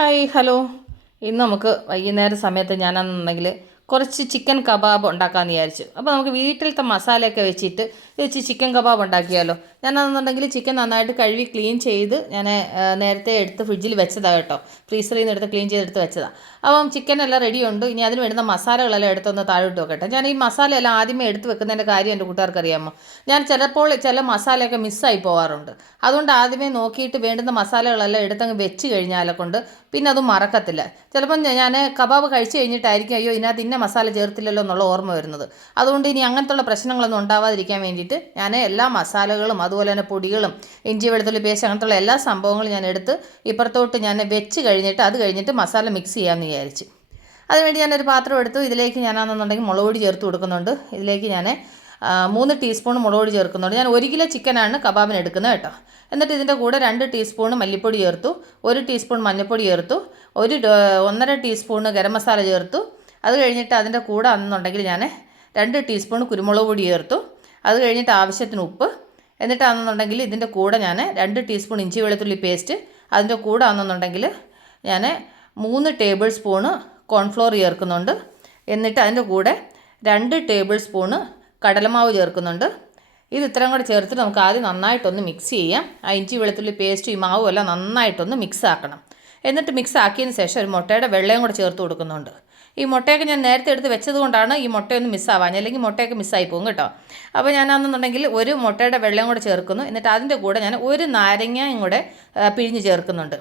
Hi hello. ഇന്ന് നമുക്ക് വൈകുന്നേരം സമയത്ത് ഞാനെന്നുണ്ടെങ്കിൽ കുറച്ച് ചിക്കൻ കബാബ് ഉണ്ടാക്കാമെന്ന് വിചാരിച്ചു. അപ്പോൾ നമുക്ക് വീട്ടിലത്തെ മസാലയൊക്കെ വെച്ചിട്ട് വെച്ച് ചിക്കൻ കബാബ് ഉണ്ടാക്കിയാലോ. ഞാനെന്നുണ്ടെങ്കിൽ ചിക്കൻ നന്നായിട്ട് കഴുകി ക്ലീൻ ചെയ്ത് ഞാൻ നേരത്തെ എടുത്ത് ഫ്രിഡ്ജിൽ വെച്ചതാണ് കേട്ടോ. ഫ്രീസറിൽ നിന്ന് എടുത്ത് ക്ലീൻ ചെയ്തെടുത്ത് വെച്ചതാണ്. അപ്പം ചിക്കൻ എല്ലാം റെഡിയുണ്ട്. ഇനി അതിന് വേണ്ടുന്ന മസാലകളെല്ലാം എടുത്തൊന്ന് താഴോട്ട് വെക്കട്ടെ. ഞാൻ ഈ മസാലയെല്ലാം ആദ്യമേ എടുത്ത് വെക്കുന്നതിൻ്റെ കാര്യം എൻ്റെ കൂട്ടുകാർക്ക് അറിയാമോ. ഞാൻ ചിലപ്പോൾ ചില മസാലയൊക്കെ മിസ്സായി പോകാറുണ്ട്. അതുകൊണ്ട് ആദ്യമേ നോക്കിയിട്ട് വേണ്ടുന്ന മസാലകളെല്ലാം എടുത്തങ്ങ് വെച്ച് കഴിഞ്ഞാൽ കൊണ്ട് പിന്നെ അത് മറക്കത്തില്ല. ചിലപ്പം ഞാൻ കബാബ് കഴിച്ച് കഴിഞ്ഞിട്ടായിരിക്കും അയ്യോ ഇതിനകത്ത് ഇന്ന മസാല ചേർത്തില്ലല്ലോ എന്നുള്ള ഓർമ്മ വരുന്നത്. അതുകൊണ്ട് ഇനി അങ്ങനത്തുള്ള പ്രശ്നങ്ങളൊന്നും ഉണ്ടാവാതിരിക്കാൻ വേണ്ടിയിട്ട് ഞാൻ എല്ലാ മസാലകളും അതുപോലെ തന്നെ പൊടികളും ഇഞ്ചി വെളുത്തുള്ളി പേസ്റ്റ് അങ്ങനത്തുള്ള എല്ലാ സംഭവങ്ങളും ഞാൻ എടുത്ത് ഇപ്പുറത്തോട്ട് ഞാൻ വെച്ച് കഴിഞ്ഞിട്ട് അത് കഴിഞ്ഞിട്ട് മസാല മിക്സ് ചെയ്യാമെന്ന് വിചാരിച്ചു. അതിനുവേണ്ടി ഞാനൊരു പാത്രം എടുത്തു. ഇതിലേക്ക് ഞാനാണെന്നുണ്ടെങ്കിൽ മുളക് പൊടി ചേർത്ത് കൊടുക്കുന്നുണ്ട്. ഇതിലേക്ക് ഞാൻ 3 ടീസ്പൂൺ മുളക് പൊടി ചേർക്കുന്നുണ്ട്. ഞാൻ 1 കിലോ ചിക്കനാണ് കബാബിന് എടുക്കുന്നത് കേട്ടോ. എന്നിട്ട് ഇതിൻ്റെ കൂടെ 2 ടീസ്പൂൺ മല്ലിപ്പൊടി ചേർത്തു, 1 ടീസ്പൂൺ മഞ്ഞൾപ്പൊടി ചേർത്തു, 1.5 ടീസ്പൂൺ ഗരം മസാല ചേർത്തു. അത് കഴിഞ്ഞിട്ട് അതിൻ്റെ കൂടെ ആണെന്നുണ്ടെങ്കിൽ ഞാൻ 2 ടീസ്പൂൺ കുരുമുളക് പൊടി ചേർത്തു. അത് കഴിഞ്ഞിട്ട് ആവശ്യത്തിന് ഉപ്പ്. എന്നിട്ടാണെന്നുണ്ടെങ്കിൽ ഇതിൻ്റെ കൂടെ ഞാൻ 2 ടീസ്പൂൺ ഇഞ്ചി വെളുത്തുള്ളി പേസ്റ്റ്. അതിൻ്റെ കൂടെ ആണെന്നുണ്ടെങ്കിൽ ഞാൻ 3 ടേബിൾ സ്പൂണ് കോൺഫ്ലോർ ചേർക്കുന്നുണ്ട്. എന്നിട്ട് അതിൻ്റെ കൂടെ 2 ടേബിൾ സ്പൂണ് കടലമാവ് ചേർക്കുന്നുണ്ട്. ഇത് ഇത്രയും കൂടെ ചേർത്തിട്ട് നമുക്ക് ആദ്യം നന്നായിട്ടൊന്ന് മിക്സ് ചെയ്യാം. ആ ഇഞ്ചി വെളുത്തുള്ളി പേസ്റ്റും ഈ മാവും എല്ലാം നന്നായിട്ടൊന്ന് മിക്സ് ആക്കണം. എന്നിട്ട് മിക്സ് ആക്കിയതിന് ശേഷം ഒരു മുട്ടയുടെ വെള്ളയും കൂടെ ചേർത്ത് കൊടുക്കുന്നുണ്ട്. ഈ മുട്ടയൊക്കെ ഞാൻ നേരത്തെ എടുത്ത് വെച്ചത് കൊണ്ടാണ് ഈ മുട്ടയൊന്നും മിസ്സാവാൻ, അല്ലെങ്കിൽ മുട്ടയൊക്കെ മിസ്സായി പോകും കേട്ടോ. അപ്പോൾ ഞാനാണെന്നുണ്ടെങ്കിൽ ഒരു മുട്ടയുടെ വെള്ളയും കൂടെ ചേർക്കുന്നു. എന്നിട്ട് അതിൻ്റെ കൂടെ ഞാൻ ഒരു നാരങ്ങയും കൂടെ പിഴിഞ്ഞ് ചേർക്കുന്നുണ്ട്.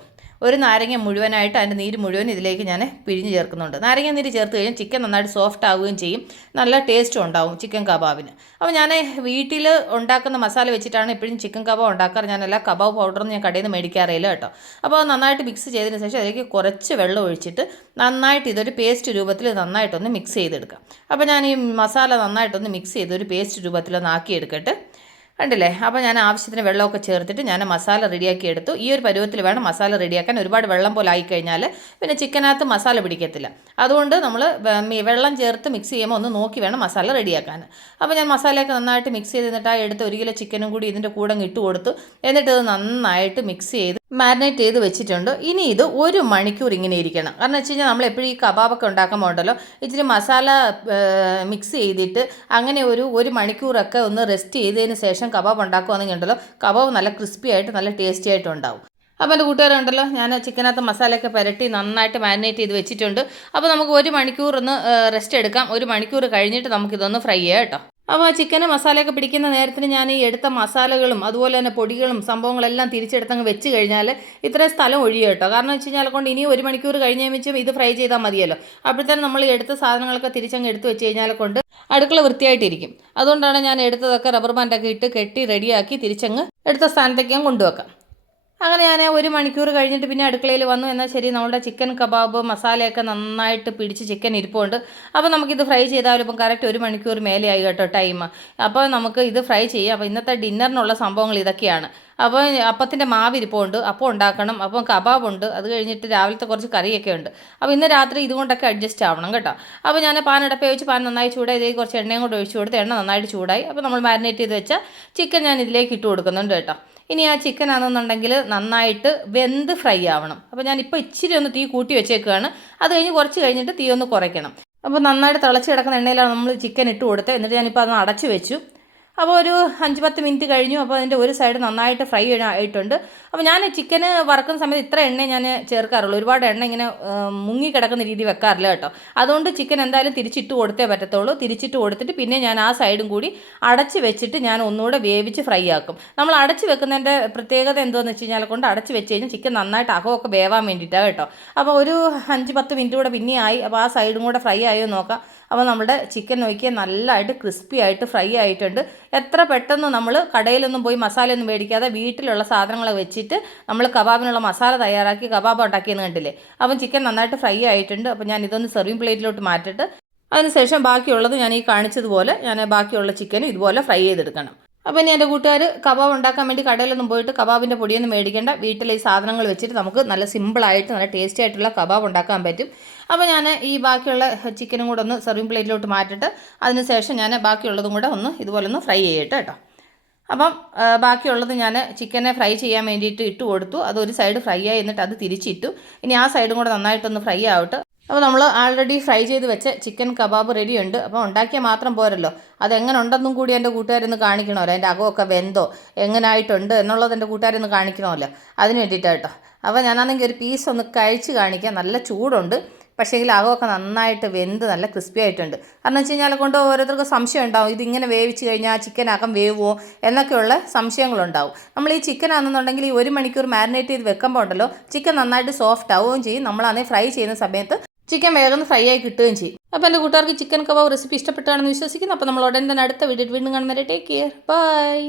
ഒരു നാരങ്ങ മുഴുവനായിട്ട് അതിൻ്റെ നീര് മുഴുവൻ ഇതിലേക്ക് ഞാൻ പിഴിഞ്ഞ് ചേർക്കുന്നുണ്ട്. നാരങ്ങ നീര് ചേർത്ത് കഴിഞ്ഞാൽ ചിക്കൻ നന്നായിട്ട് സോഫ്റ്റ് ആവുകയും ചെയ്യും, നല്ല ടേസ്റ്റും ഉണ്ടാവും ചിക്കൻ കബാബിന്. അപ്പോൾ ഞാൻ വീട്ടിൽ ഉണ്ടാക്കുന്ന മസാല വെച്ചിട്ടാണ് എപ്പോഴും ചിക്കൻ കബാബ് ഉണ്ടാക്കാറ്. ഞാനല്ല കബാബ് പൗഡറൊന്നും ഞാൻ കടയിൽ നിന്ന് മേടിക്കാറില്ല കേട്ടോ. അപ്പോൾ നന്നായിട്ട് മിക്സ് ചെയ്തതിന് ശേഷം അതിലേക്ക് കുറച്ച് വെള്ളം ഒഴിച്ചിട്ട് നന്നായിട്ട് ഇതൊരു പേസ്റ്റ് രൂപത്തിൽ നന്നായിട്ടൊന്ന് മിക്സ് ചെയ്തെടുക്കാം. അപ്പോൾ ഞാൻ ഈ മസാല നന്നായിട്ടൊന്ന് മിക്സ് ചെയ്ത് ഒരു പേസ്റ്റ് രൂപത്തിലൊന്ന് ആക്കിയെടുക്കട്ടെ. കണ്ടില്ലേ. അപ്പോൾ ഞാൻ ആവശ്യത്തിന് വെള്ളമൊക്കെ ചേർത്തിട്ട് ഞാൻ മസാല റെഡിയാക്കി എടുത്തു. ഈ ഒരു പരുവത്തിൽ വേണം മസാല റെഡിയാക്കാൻ. ഒരുപാട് വെള്ളം പോലെ ആയിക്കഴിഞ്ഞാൽ പിന്നെ ചിക്കനകത്ത് മസാല പിടിക്കത്തില്ല. അതുകൊണ്ട് നമ്മൾ വെള്ളം ചേർത്ത് മിക്സ് ചെയ്യുമ്പോൾ ഒന്ന് നോക്കി വേണം മസാല റെഡിയാക്കാൻ. അപ്പോൾ ഞാൻ മസാലയൊക്കെ നന്നായിട്ട് മിക്സ് ചെയ്ത് എന്നിട്ട് ആ എടുത്ത് 1 കിലോ ചിക്കനും കൂടി ഇതിൻ്റെ കൂടെ ഇട്ട് കൊടുത്തു. എന്നിട്ട് ഇത് നന്നായിട്ട് മിക്സ് ചെയ്ത് മാരിനേറ്റ് ചെയ്ത് വെച്ചിട്ടുണ്ട്. ഇനി ഇത് 1 മണിക്കൂർ ഇങ്ങനെ ഇരിക്കണം. കാരണം വെച്ച് കഴിഞ്ഞാൽ നമ്മൾ എപ്പോഴും ഈ കബാബൊക്കെ ഉണ്ടാക്കുമ്പോൾ ഉണ്ടല്ലോ ഇച്ചിരി മസാല മിക്സ് ചെയ്തിട്ട് അങ്ങനെ ഒരു മണിക്കൂറൊക്കെ ഒന്ന് റെസ്റ്റ് ചെയ്തതിന് ശേഷം കബാബ് ഉണ്ടാക്കുകയാണെങ്കിൽ ഉണ്ടല്ലോ കബാബ് നല്ല ക്രിസ്പി ആയിട്ട് നല്ല ടേസ്റ്റി ആയിട്ട് ഉണ്ടാവും. അപ്പോൾ എൻ്റെ കൂട്ടുകാരുണ്ടല്ലോ ഞാൻ ചിക്കനകത്ത് മസാലയൊക്കെ പുരട്ടി നന്നായിട്ട് മാരിനേറ്റ് ചെയ്ത് വെച്ചിട്ടുണ്ട്. അപ്പോൾ നമുക്ക് 1 മണിക്കൂർ ഒന്ന് റെസ്റ്റ് എടുക്കാം. 1 മണിക്കൂർ കഴിഞ്ഞിട്ട് നമുക്കിതൊന്ന് ഫ്രൈ ചെയ്യാം കേട്ടോ. അപ്പോൾ ആ ചിക്കന് മസാലയൊക്കെ പിടിക്കുന്ന നേരത്തിന് ഞാൻ ഈ എടുത്ത മസാലകളും അതുപോലെ തന്നെ പൊടികളും സംഭവങ്ങളെല്ലാം തിരിച്ചെടുത്തങ്ങ് വെച്ച് കഴിഞ്ഞാൽ ഇത്രയും സ്ഥലം ഒഴിയും കേട്ടോ. കാരണം വെച്ച് കഴിഞ്ഞാൽ കൊണ്ട് ഇനി 1 മണിക്കൂർ കഴിഞ്ഞ വെച്ചും ഇത് ഫ്രൈ ചെയ്താൽ മതിയല്ലോ. അപ്പോഴത്തേനും നമ്മൾ എടുത്ത സാധനങ്ങളൊക്കെ തിരിച്ചങ്ങ് എടുത്ത് വെച്ച് കഴിഞ്ഞാൽ കൊണ്ട് അടുക്കള വൃത്തിയായിട്ടിരിക്കും. അതുകൊണ്ടാണ് ഞാൻ എടുത്തതൊക്കെ റബ്ബർ ബാൻഡൊക്കെ ഇട്ട് കെട്ടി റെഡിയാക്കി തിരിച്ചങ്ങ് എടുത്ത സ്ഥാനത്തേക്ക് ഞാൻ കൊണ്ടുവെക്കാം. അങ്ങനെ ഞാൻ 1 മണിക്കൂർ കഴിഞ്ഞിട്ട് പിന്നെ അടുക്കളയിൽ വന്നു. എന്നാൽ ശരി, നമ്മളുടെ ചിക്കൻ കബാബ് മസാലയൊക്കെ നന്നായിട്ട് പിടിച്ച് ചിക്കൻ ഇരിപ്പുണ്ട്. അപ്പോൾ നമുക്കിത് ഫ്രൈ ചെയ്താലും ഇപ്പം കറക്റ്റ് 1 മണിക്കൂർ മേലെയായി കേട്ടോ ടൈം. അപ്പോൾ നമുക്ക് ഇത് ഫ്രൈ ചെയ്യാം. അപ്പോൾ ഇന്നത്തെ ഡിന്നറിനുള്ള സംഭവങ്ങൾ ഇതൊക്കെയാണ്. അപ്പോൾ അപ്പത്തിൻ്റെ മാവ് ഇരിപ്പുണ്ട്, അപ്പം ഉണ്ടാക്കണം, അപ്പം കബാബുണ്ട്, അത് കഴിഞ്ഞിട്ട് രാവിലത്തെ കുറച്ച് കറിയൊക്കെ ഉണ്ട്. അപ്പോൾ ഇന്ന് രാത്രി ഇതുകൊണ്ടൊക്കെ അഡ്ജസ്റ്റ് ആവണം കേട്ടോ. അപ്പോൾ ഞാൻ പാൻ അടുപ്പേ വെച്ച് പാൻ നന്നായി ചൂടായി ഇതിലേക്ക് കുറച്ച് എണ്ണയും കൂടെ ഒഴിച്ചു കൊടുത്ത് എണ്ണ നന്നായിട്ട് ചൂടായി. അപ്പോൾ നമ്മൾ മാരിനേറ്റ് ചെയ്ത് വെച്ച ചിക്കൻ ഞാൻ ഇതിലേക്ക് ഇട്ട് കൊടുക്കുന്നുണ്ട് കേട്ടോ. ഇനി ആ ചിക്കൻ ആണെന്നുണ്ടെങ്കിൽ നന്നായിട്ട് വെന്ത് ഫ്രൈ ആവണം. അപ്പോൾ ഞാനിപ്പോൾ ഇച്ചിരി ഒന്ന് തീ കൂട്ടി വെച്ചേക്കുകയാണ്. അത് കഴിഞ്ഞ് കുറച്ച് കഴിഞ്ഞിട്ട് തീ ഒന്ന് കുറയ്ക്കണം. അപ്പോൾ നന്നായിട്ട് തിളച്ച് കിടക്കുന്ന എണ്ണയിലാണ് നമ്മൾ ചിക്കൻ ഇട്ട് കൊടുത്തത്. എന്നിട്ട് ഞാനിപ്പോൾ അത് അടച്ച് വെച്ചു. അപ്പോൾ ഒരു 5-10 മിനിറ്റ് കഴിഞ്ഞു. അപ്പോൾ അതിൻ്റെ ഒരു സൈഡ് നന്നായിട്ട് ഫ്രൈ ആയിട്ടുണ്ട്. അപ്പോൾ ഞാൻ ചിക്കന് വറക്കുന്ന സമയത്ത് ഇത്ര എണ്ണ ഞാൻ ചേർക്കാറുള്ളൂ. ഒരുപാട് എണ്ണ ഇങ്ങനെ മുങ്ങി കിടക്കുന്ന രീതി വെക്കാറില്ല കേട്ടോ. അതുകൊണ്ട് ചിക്കൻ എന്തായാലും തിരിച്ചിട്ട് കൊടുത്തേ പറ്റത്തുള്ളൂ. തിരിച്ചിട്ട് കൊടുത്തിട്ട് പിന്നെ ഞാൻ ആ സൈഡും കൂടി അടച്ച് വെച്ചിട്ട് ഞാൻ ഒന്നുകൂടെ വേവിച്ച് ഫ്രൈ ആക്കും. നമ്മൾ അടച്ച് വെക്കുന്നതിൻ്റെ പ്രത്യേകത എന്താണെന്ന് വെച്ച് കഴിഞ്ഞാൽ കൊണ്ട് അടച്ച് വെച്ച് കഴിഞ്ഞാൽ ചിക്കൻ നന്നായിട്ട് അകമൊക്കെ വേവാൻ വേണ്ടിയിട്ടാണ് കേട്ടോ. അപ്പോൾ ഒരു 5-10 മിനിറ്റ് കൂടെ പിന്നെ ആയി. അപ്പോൾ ആ സൈഡും കൂടെ ഫ്രൈ ആയോ നോക്കാം. അപ്പോൾ നമ്മുടെ ചിക്കൻ നോക്കിയാൽ നല്ലതായിട്ട് ക്രിസ്പി ആയിട്ട് ഫ്രൈ ആയിട്ടുണ്ട്. എത്ര പെട്ടെന്ന് നമ്മൾ കടയിലൊന്നും പോയി മസാലയൊന്നും മേടിക്കാതെ വീട്ടിലുള്ള സാധനങ്ങൾ വെച്ചിട്ട് നമ്മൾ കബാബിനുള്ള മസാല തയ്യാറാക്കി കബാബ് ഉണ്ടാക്കിയെന്ന് കണ്ടില്ലേ. അപ്പം ചിക്കൻ നന്നായിട്ട് ഫ്രൈ ആയിട്ടുണ്ട്. അപ്പോൾ ഞാൻ ഇതൊന്ന് സെർവിങ് പ്ലേറ്റിലോട്ട് മാറ്റിട്ട് അതിനുശേഷം ബാക്കിയുള്ളത് ഞാൻ ഈ കാണിച്ചതുപോലെ ഞാൻ ബാക്കിയുള്ള ചിക്കനും ഇതുപോലെ ഫ്രൈ ചെയ്തെടുക്കണം. അപ്പോൾ ഇനി എൻ്റെ കൂട്ടുകാർ കബാബ് ഉണ്ടാക്കാൻ വേണ്ടി കടയിലൊന്നും പോയിട്ട് കബാബിൻ്റെ പൊടിയൊന്നും മേടിക്കേണ്ട. വീട്ടിൽ ഈ സാധനങ്ങൾ വെച്ചിട്ട് നമുക്ക് നല്ല സിമ്പിളായിട്ട് നല്ല ടേസ്റ്റി ആയിട്ടുള്ള കബാബ് ഉണ്ടാക്കാൻ പറ്റും. അപ്പോൾ ഞാൻ ഈ ബാക്കിയുള്ള ചിക്കനും കൂടെ ഒന്ന് സെർവിങ് പ്ലേറ്റിലോട്ട് മാറ്റിട്ട് അതിനുശേഷം ഞാൻ ബാക്കിയുള്ളതും കൂടെ ഒന്ന് ഇതുപോലെ ഒന്ന് ഫ്രൈ ചെയ്യട്ടെ കേട്ടോ. അപ്പം ബാക്കിയുള്ളത് ഞാൻ ചിക്കനെ ഫ്രൈ ചെയ്യാൻ വേണ്ടിയിട്ട് ഇട്ട് കൊടുത്തു. അതൊരു സൈഡ് ഫ്രൈ ആയി, എന്നിട്ട് അത് തിരിച്ചിട്ടു. ഇനി ആ സൈഡും കൂടെ നന്നായിട്ടൊന്ന് ഫ്രൈ ആവട്ടെ. അപ്പോൾ നമ്മൾ ആൾറെഡി ഫ്രൈ ചെയ്ത് വെച്ച ചിക്കൻ കബാബ് റെഡിയുണ്ട്. അപ്പോൾ ഉണ്ടാക്കിയാൽ മാത്രം പോരല്ലോ, അതെങ്ങനെ ഉണ്ടെന്നും കൂടി എൻ്റെ കൂട്ടുകാരൊന്ന് കാണിക്കണമല്ലോ. അതിൻ്റെ അകമൊക്കെ വെന്തോ എങ്ങനായിട്ടുണ്ട് എന്നുള്ളത് എൻ്റെ കൂട്ടുകാരൊന്ന് കാണിക്കണമല്ലോ. അതിന് വേണ്ടിയിട്ടാട്ടോ. അപ്പോൾ ഞാനാണെങ്കിൽ ഒരു പീസ് ഒന്ന് കഴിച്ച് കാണിക്കാം. നല്ല ചൂടുണ്ട്, പക്ഷേങ്കിൽ അകമൊക്കെ നന്നായിട്ട് വെന്ത് നല്ല ക്രിസ്പി ആയിട്ടുണ്ട്. കാരണം വെച്ച് കഴിഞ്ഞാൽ കൊണ്ട് ഓരോരുത്തർക്ക് സംശയം ഉണ്ടാവും, ഇതിങ്ങനെ വേവിച്ച് കഴിഞ്ഞാൽ ചിക്കൻ അകം വേവുമോ എന്നൊക്കെയുള്ള സംശയങ്ങളുണ്ടാവും. നമ്മൾ ഈ ചിക്കൻ ആണെന്നുണ്ടെങ്കിൽ ഈ 1 മണിക്കൂർ മാരിനേറ്റ് ചെയ്ത് വെക്കുമ്പോൾ ഉണ്ടല്ലോ, ചിക്കൻ നന്നായിട്ട് സോഫ്റ്റ് ആവുകയും ചെയ്യും. നമ്മളാണെങ്കിൽ ഫ്രൈ ചെയ്യുന്ന സമയത്ത് ചിക്കൻ വേഗം ഫ്രൈ ആയി കിട്ടുകയും ചെയ്യും. അപ്പോൾ എൻ്റെ കൂട്ടുകാർക്ക് ചിക്കൻ കബാബ് റെസിപ്പി ഇഷ്ടപ്പെട്ടാണെന്ന് വിശ്വസിക്കുന്നു. അപ്പോൾ നമ്മൾ ഉടൻ തന്നെ അടുത്ത വീഡിയോ വീണ്ടും കാണുന്നവരെ ടേക്ക് കെയർ, ബൈ.